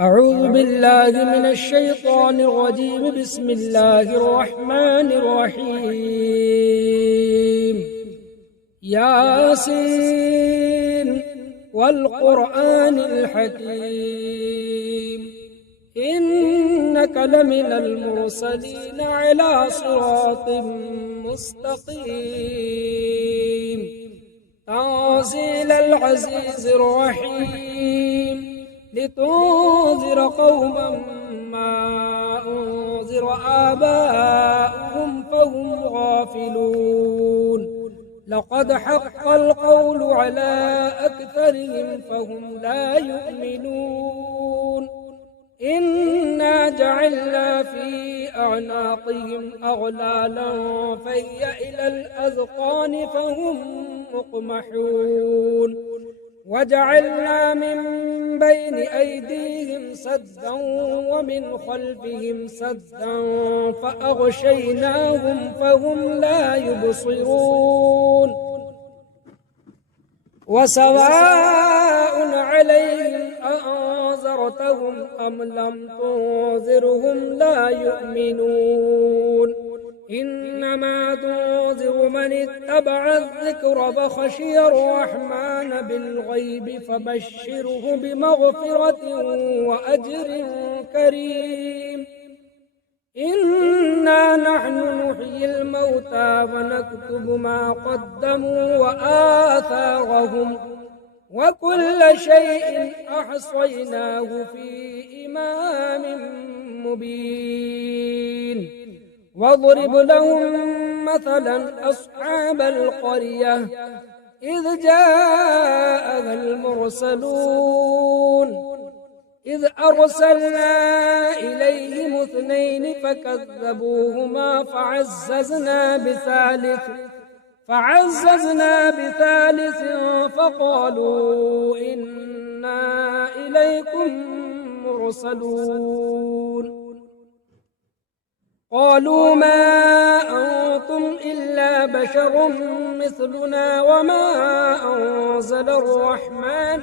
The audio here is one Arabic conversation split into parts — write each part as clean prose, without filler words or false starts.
أعوذ بالله من الشيطان الرجيم. بسم الله الرحمن الرحيم. ياسين والقرآن الحكيم إنك لمن المرسلين على صراط مستقيم تنزيل العزيز الرحيم لتنذر قوما ما أنذر آباؤهم فهم غافلون لقد حق القول على أكثرهم فهم لا يؤمنون إنا جعلنا في أعناقهم أغلالا فهي إلى الأذقان فهم مقمحون وجعلنا من بين أيديهم سدا ومن خلفهم سدا فأغشيناهم فهم لا يبصرون وسواء عليهم أأنذرتهم أم لم تنذرهم لا يؤمنون إنما تنذر من اتبع الذكر فخشي الرحمن بالغيب فبشره بمغفرة وأجر كريم إنا نحن نحيي الموتى ونكتب ما قدموا وآثارهم وكل شيء أحصيناه في إمام مبين واضرب لهم مثلا أصحاب القرية إذ جاءها المرسلون إذ أرسلنا إليهم اثنين فكذبوهما فعززنا بثالث فقالوا إنا إليكم مرسلون قالوا ما أنتم إلا بشر مثلنا وما أنزل الرحمن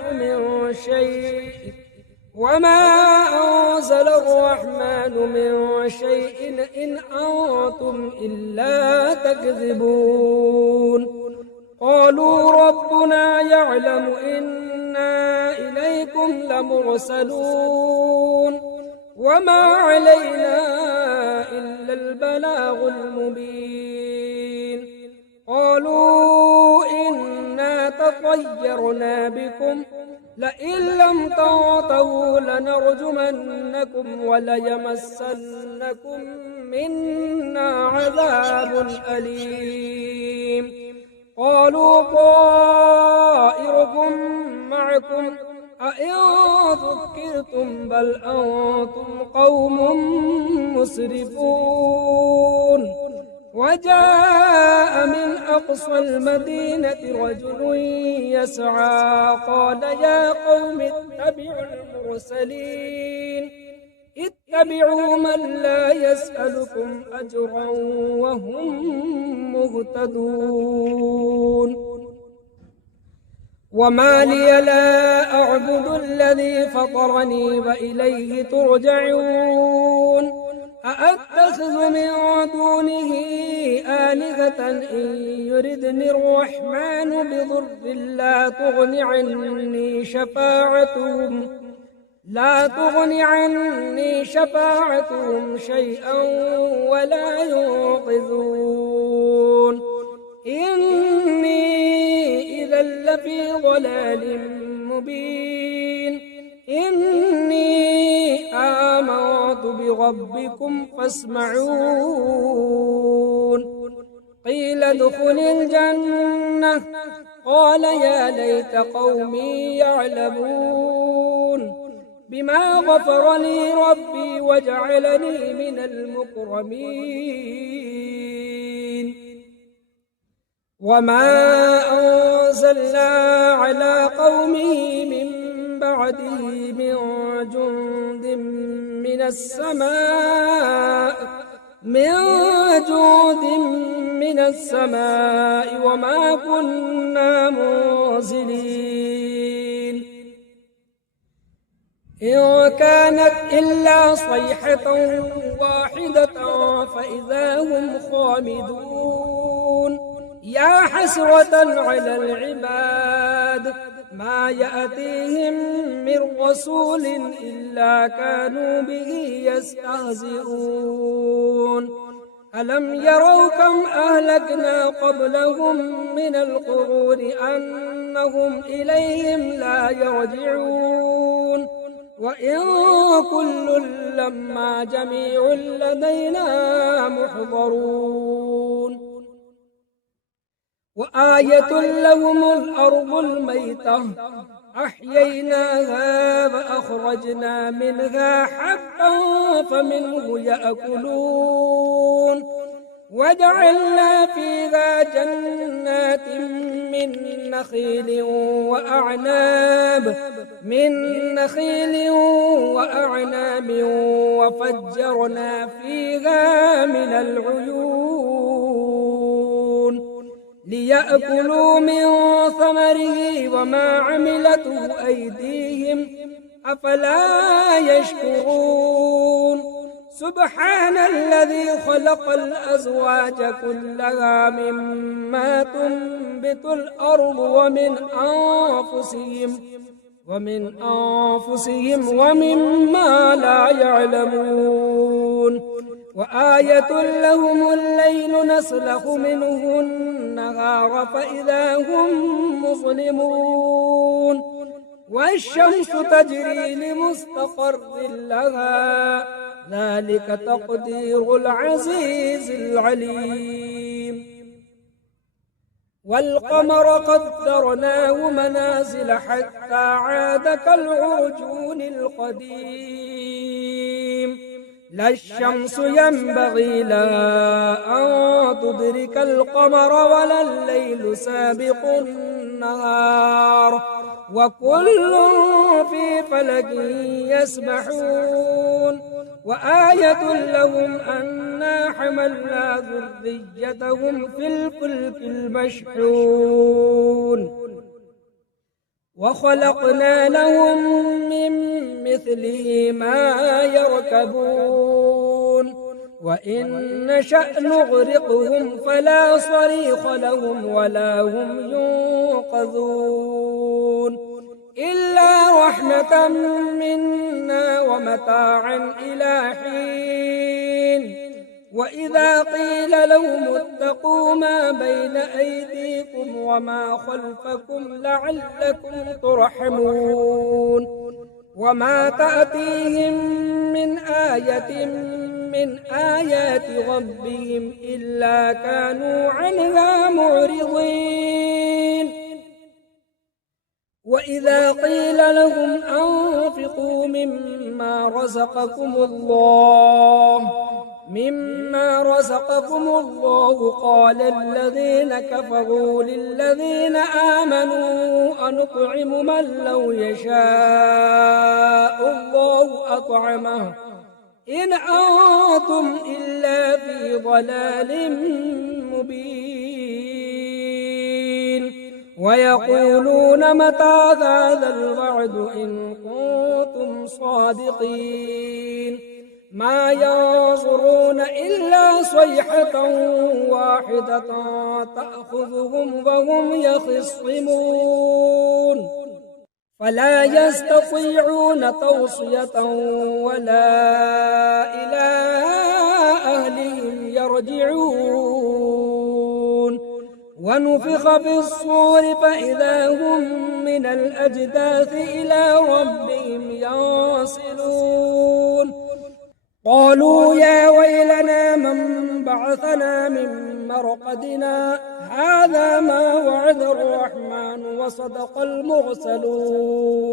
من شيء إن أنتم إلا تكذبون قالوا ربنا يعلم إنا إليكم لمرسلون وما علينا إلا البلاغ المبين قالوا إنا تطيرنا بكم لئن لم تنتهوا لنرجمنكم وليمسنكم منا عذاب أليم قالوا طائركم معكم أئن ذكرتم بل أنتم قوم مسرفون وجاء من أقصى المدينة رجل يسعى قال يا قوم اتبعوا من لا يسألكم أجرا وهم مهتدون وما لي لا أعبد الذي فطرني وإليه ترجعون أأتخذ من دونه آلهة إن يردني الرحمن بضر لا تغن عني شفاعتهم شيئا ولا ينقذون إني إذا لفي ضلال مبين إني آمنت بربكم فاسمعون قيل ادخل الجنة قال يا ليت قومي يعلمون بما غفر لي ربي وجعلني من المكرمين وما أنزلنا على قومه من بعده من جند من السماء وما كنا منزلين إن كانت إلا صيحة واحدة فإذا هم خامدون يا حسرة على العباد ما يأتيهم من رسول إلا كانوا به يستهزئون ألم يروا كم أهلكنا قبلهم من القرون أنهم إليهم لا يرجعون وإن كل لما جميع لدينا محضرون وآية لهم الأرض الميتة أحييناها فأخرجنا منها حبا فمنه يأكلون وجعلنا فيها جنات من نخيل وأعناب وفجرنا فيها من العيون ليأكلوا من ثمره وما عملته أيديهم أفلا يشكرون سبحان الذي خلق الأزواج كلها مما تنبت الأرض ومن أنفسهم ومما لا يعلمون وآية لهم الليل نسلخ منه النهار فإذا هم مظلمون والشمس تجري لمستقر لها ذلك تقدير العزيز العليم والقمر قدرناه منازل حتى عاد كالعرجون القديم لا الشمس ينبغي لها أن تدرك القمر ولا الليل سابق النهار وكل في فلك يسبحون وآية لهم أنا حملنا ذريتهم في الفلك المشحون وخلقنا لهم من مثله ما يركبون وإن نشأ نغرقهم فلا صريخ لهم ولا هم ينقذون إلا رحمة منا ومتاعا إلى حين وإذا قيل لهم اتقوا ما بين أيديكم وما خلفكم لعلكم ترحمون وما تأتيهم من آية من آيات ربهم إلا كانوا عنها معرضين وإذا قيل لهم أنفقوا مما رزقكم الله قال الذين كفروا للذين آمنوا أنطعم من لو يشاء الله أطعمه إن أنتم إلا في ضلال مبين ويقولون متى هذا الوعد إن كنتم صادقين ما ينظرون إلا صيحة واحدة تأخذهم وهم يخصمون فلا يستطيعون توصية ولا إلى أهلهم يرجعون ونفخ في الصور فإذا هم من الأجداث إلى ربهم ينسلون قالوا يا ويلنا من بعثنا من مرقدنا هذا ما وعد الرحمن وصدق المرسلون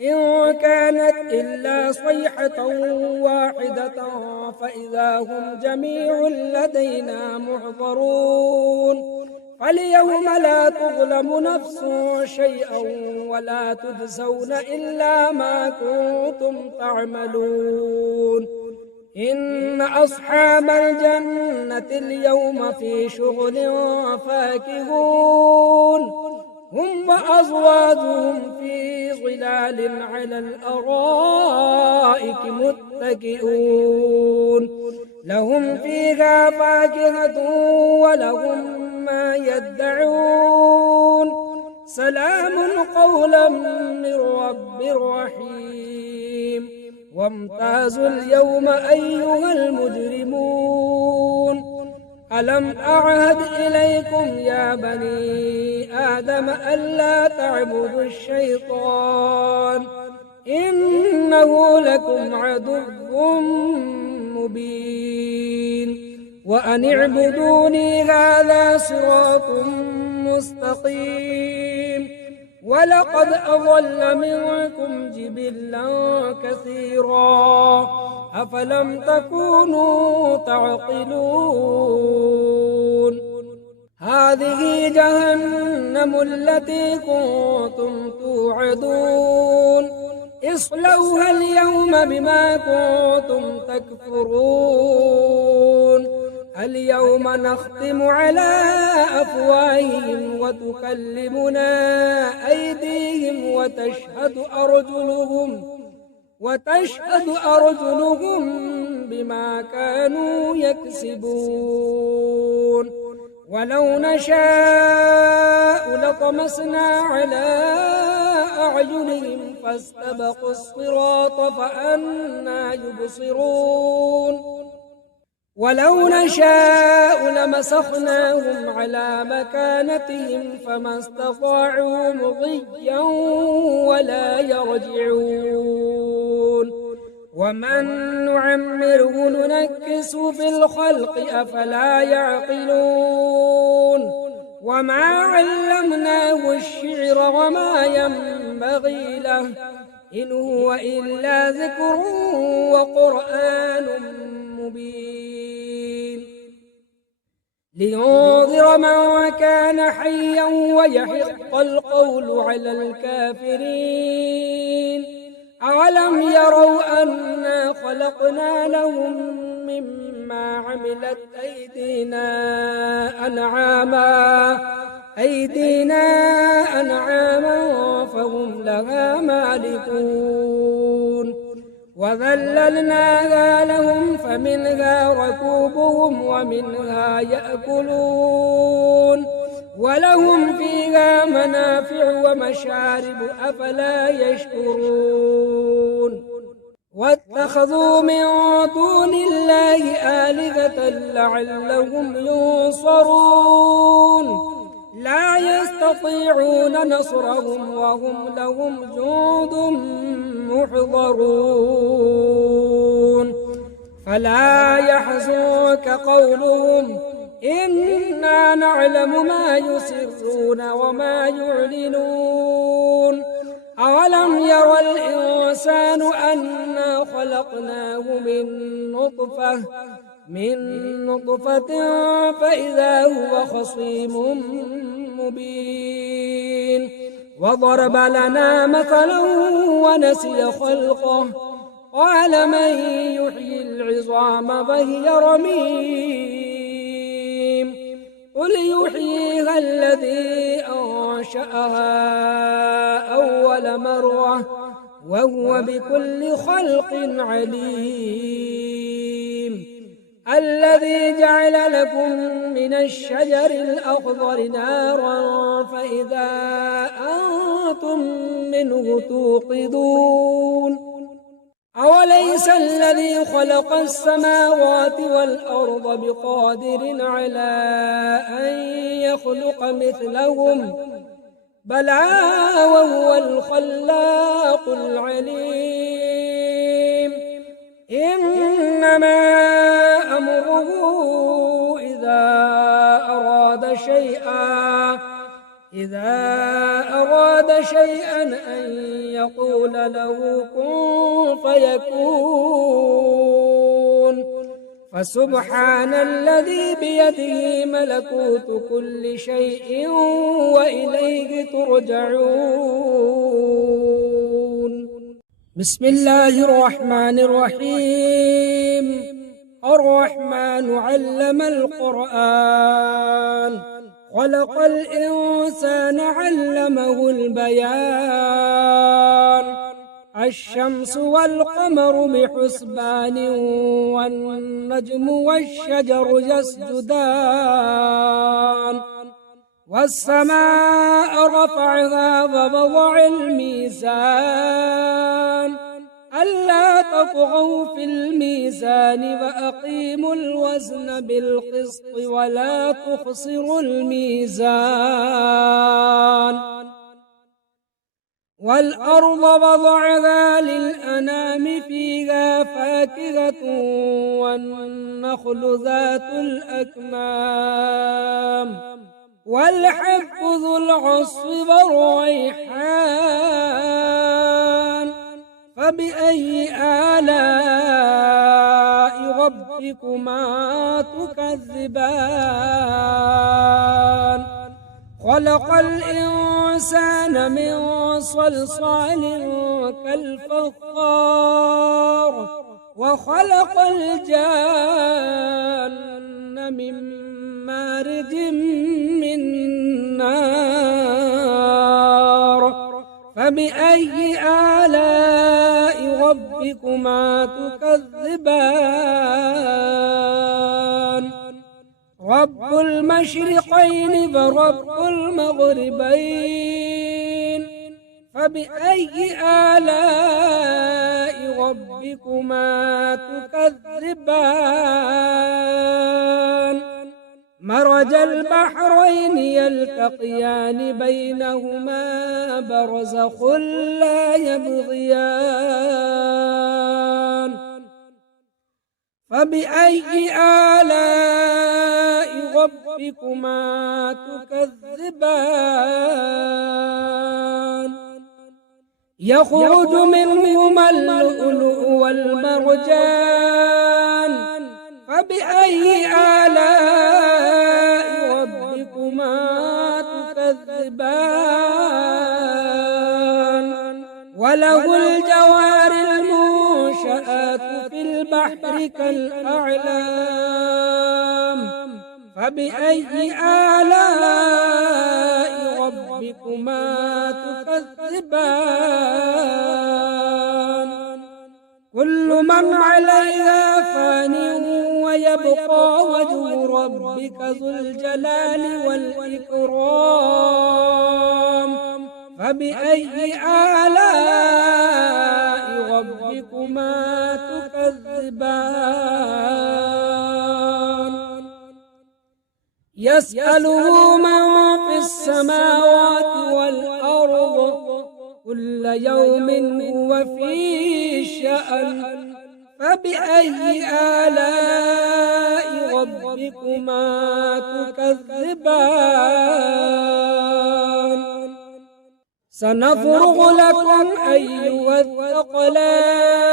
إن كانت إلا صيحة واحدة فإذا هم جميع لدينا محضرون فاليوم لا تظلم نفس شيئا ولا تجزون إلا ما كنتم تعملون إن أصحاب الجنة اليوم في شغل فاكهون هم وأزواجهم في ظلال على الأرائك متكئون لهم فيها فاكهة ولهم ما يدعون سلام قولا من رب رحيم وامتازوا اليوم أيها المجرمون ألم أعهد إليكم يا بني آدم ألا تعبدوا الشيطان إنه لكم عدو مبين وأن اعبدوني هذا صراط مستقيم ولقد أضل منكم جبلا كثيرا أفلم تكونوا تعقلون هذه جهنم التي كنتم توعدون اصلوها اليوم بما كنتم تكفرون اليوم نختم على أفواههم وتكلمنا أيديهم وتشهد أرجلهم بما كانوا يكسبون ولو نشاء لطمسنا على أعينهم فاستبقوا الصراط فأنى يبصرون ولو نشاء لمسخناهم على مكانتهم فما استطاعوا مضيا ولا يرجعون ومن نعمره ننكس في الخلق أفلا يعقلون وما علمناه الشعر وما ينبغي له إن هو إلا ذكر وقرآن مبين لينذر من كان حيا ويحق القول على الكافرين أولم يروا أنا خلقنا لهم مما عملت أيدينا أنعاما فهم لها مالكون وذللناها لهم فمنها ركوبهم ومنها يأكلون ولهم فيها منافع ومشارب أفلا يشكرون واتخذوا من دون الله آلهة لعلهم ينصرون لا يستطيعون نصرهم وهم لهم جند محضرون فلا يحزنك قولهم إنا نعلم ما يسرون وما يعلنون أولم ير الإنسان أنا خلقناه من نطفة فإذا هو خصيم مبين وضرب لنا مثلا ونسي خلقه قال من يحيي العظام وهي رميم قل يحييها الذي أنشأها أول مرة وهو بكل خلق عليم الذي جعل لكم من الشجر الأخضر نارا فإذا أنتم منه توقدون أوليس الذي خلق السماوات والأرض بقادر على أن يخلق مثلهم بلى وهو الخلاق العليم إنما أمره إذا أراد شيئا أن يقول له كن فيكون فسبحان الذي بيده ملكوت كل شيء وإليه ترجعون بسم الله الرحمن الرحيم الرحمن علم القرآن خلق الإنسان علمه البيان الشمس والقمر بحسبان والنجم والشجر يسجدان والسماء رفعها ووضع الميزان ألا تطغوا في الميزان وأقيموا الوزن بالقسط ولا تخسروا الميزان والأرض وضعها للأنام فيها فاكهة والنخل ذات الأكمام والحب ذو العصف والريحان فبأي آلاء ربكما تكذبان خلق الإنسان من صلصال كالفخار وخلق الجان من مارج من نار فبأي آلاء ربكما تكذبان رب المشرقين ورب المغربين فبأي آلاء ربكما تكذبان مرج البحرين يلتقيان بينهما برزخ لا يبغيان فبأي آلاء ربكما تكذبان يخرج منهما اللؤلؤ والمرجان فبأي آلاء ربكما تكذبان وله الجوار المنشآت في البحر كالأعلام فبأي آلاء ربكما تكذبان كل من عليها فان ويبقى وجه ربك ذو الجلال والإكرام فبأي آلاء ربكما تكذبان يسأله من في السماوات والأرض كل يوم هو في شأن فبأي آلاء ربكما تكذبان سنفرغ لكم أيها الثقلان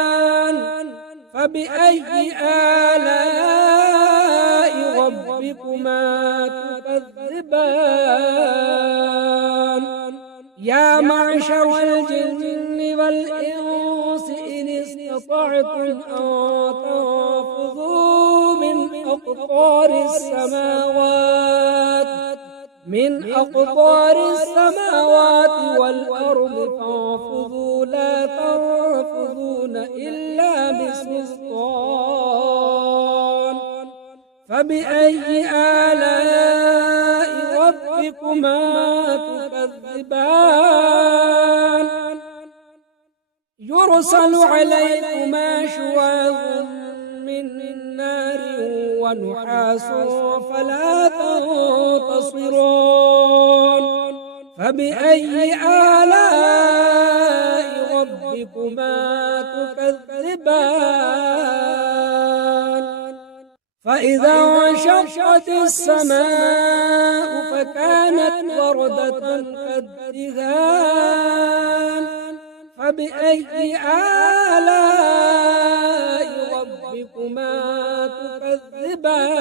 فبأي آلاء ربكما تكذبان يا معشر الجن والإنس إن استطعتم أن تنفذوا من أقطار السماوات والأرض فانفذوا لا تنفذون إلا بسلطان فبأي آلاء ربكما تكذبان يرسل عليكما شواظ من نار ونحاس فلا تنتصرون فبأي آلاء ربكما تكذبان فإذا انشقت السماء فكانت وردة كالدهان فبأي آلاء ربكما تكذبان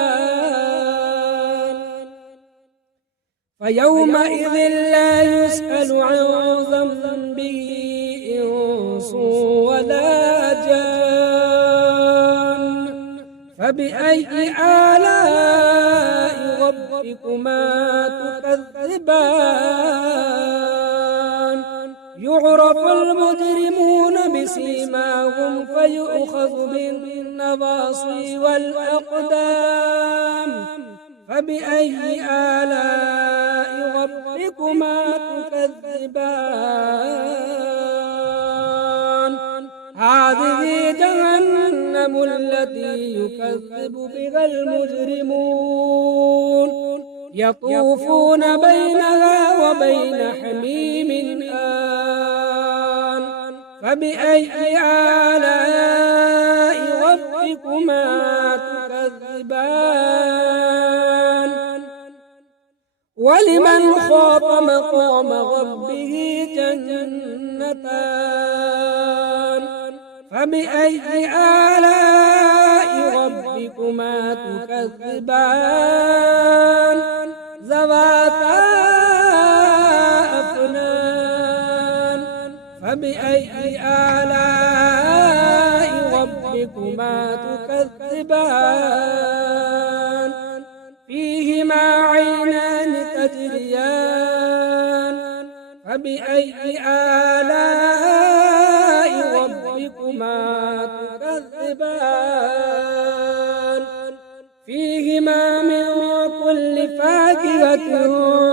فيومئذ لا يسأل عن ذنبه إنس ولا جان فبأي آلاء ربكما تكذبان يعرف المجرمون بسيماهم فيؤخذ بالنواصي والأقدام فبأي آلاء ربكما تكذبان هذه جهنم التي يكذب بها المجرمون يطوفون بينها وبين حميم آن فبأي آلاء ربكما تكذبان ولمن خاف مقام ربه جنتان فبأي آلاء ربكما تكذبان ذواتا أفنان فبأي آلاء ربكما تكذبان فيهما عينان تجريان فبأي آلاء ربكما تكذبان فيهما من كل فاكهة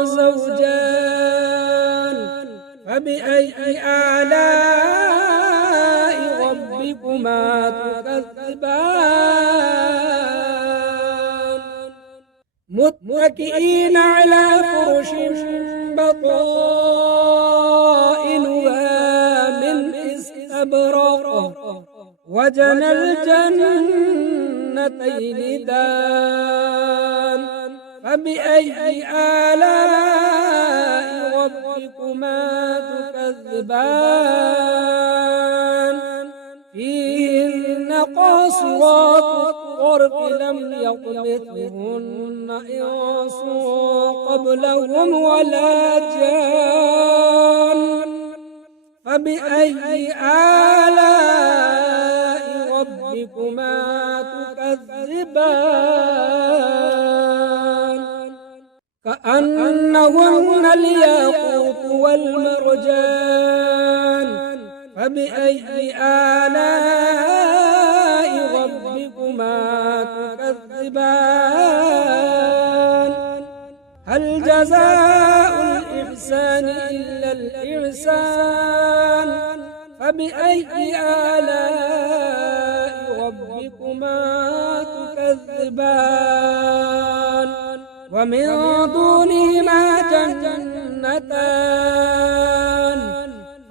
زوجان فبأي آلاء ربكما تكذبان متكئين على فرش بطائنها من استبرق وجنى الجنتين دان فبأي آلاء ربكما تكذبان فيهن قاصرات الطرف لم يطمثهن إنس قبلهم ولا جان فبأي آلاء ربكما تكذبان كأنهن الياقوت والمرجان فبأي آلاء ربكما تكذبان هل جزاء الإحسان إلا الإحسان فبأي آلاء ربكما تكذبان ومن دونهما جنتان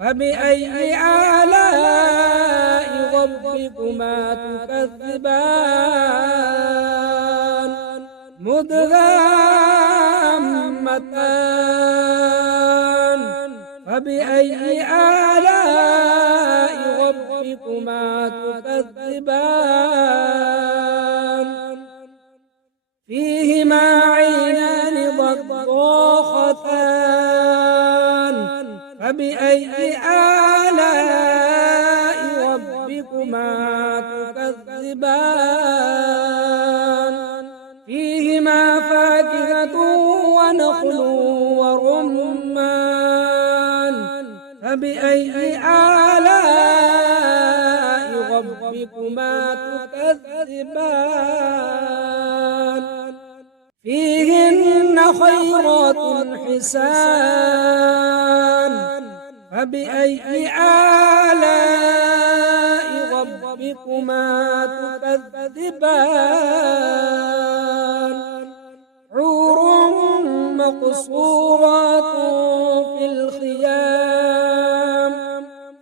فبأي آلاء ربكما تكذبان مدهامتان فبأي آلاء ربكما تكذبان فيهما عينان ضاختان فبأي آلاء ربكما تكذبان فيهما فاكهة ونخل ورمان فبأي آلاء ربكما تكذبان فيهن خيرات حسان فبأي آلاء ربكما تكذبان حور مقصورات في الخيام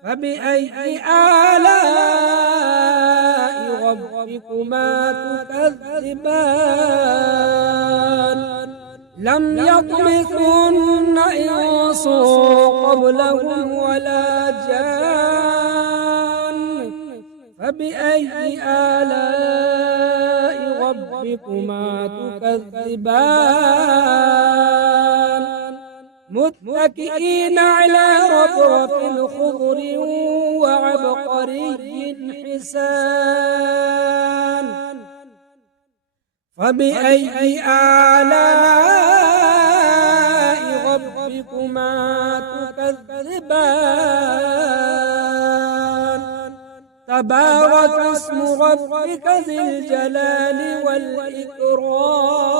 فبأي آلاء ربكما تكذبان لم يطمثهن إنس قبلهم ولا جان فبأي آلاء ربكما تكذبان متكئين على رفرف خضر وعبقري حسان فبأي آلاء ربكما تكذبان تبارك اسم ربك ذي الجلال والإكرام